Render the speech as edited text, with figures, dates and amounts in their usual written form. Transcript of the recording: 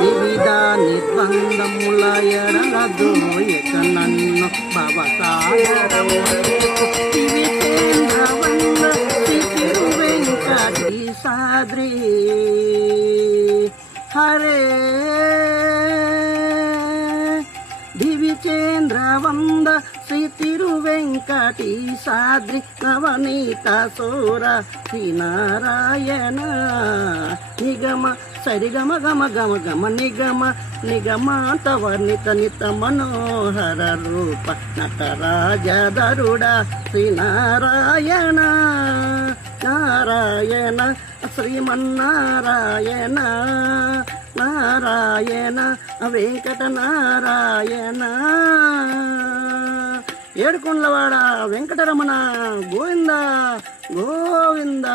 వివిధ నిర్బంధముల ఎడలదు ఇక నన్ను వెంకటేశాద్రి హరే దివిచేంద్రవంద శ్రీ తిరువెంకటేశాద్రి నవనీత సోర శ్రీనారాయణ నిగమ సరిగమ గమ గమ గమ నిగమ నిగమాంత వర్ణిత నిత మనోహర రూప నటరాజధరుడ శ్రీనారాయణ నారాయణ శ్రీమన్నారాయణ నారాయణ వెంకట నారాయణ ఏడుకొండలవాడ వెంకటరమణ గోవింద గోవింద.